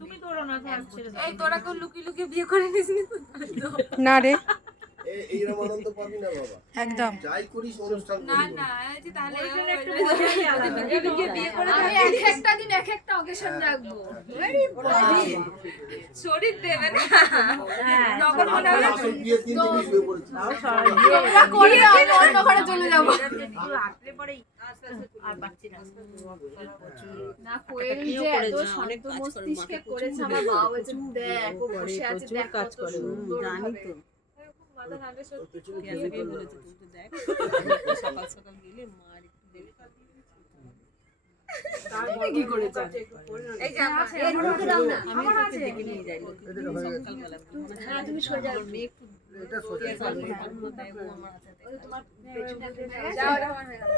তুমি ধরো না, এই তোরা কেউ লুকিয়ে লুকিয়ে বিয়ে করে নিস না রে, এইরকম আনন্দ পাবি না বাবা, একদম যাই করিস অনুষ্ঠান না করবি। না তাহলে লুকিয়ে লুকিয়ে বিয়ে করে আমি এক একটা দিন এক একটা অকেশন রাখবো। শরীর দেবে না তখন মনে হবে আসল বিয়ের দিন তুমি শুয়ে পড়েছিস। তোমরা করে দাও, আমি অন্য ঘরে চলে যাবো। রাত্রে পরেই আর পাচ্ছি না। না কোয়েল যে এত শান্ত মস্তিষ্কে করেছে আমার বাবা বলছে দেখ ও বসে আছে দেখ কাজ করে জানি তো এরকম কথা না সত্যি কে বলেছে তুই দেখ সকাল সকাল গেলে মার একটু দেবে তারপর কি করেছে এই যে এর মধ্যে দাও না আমার আছে দেখে নিয়ে যাই সকালবেলা হ্যাঁ তুমি সরে যাও মেয়ে একটু এটা সোজা তোমার পেছনে যাও আমার হয়ে গেল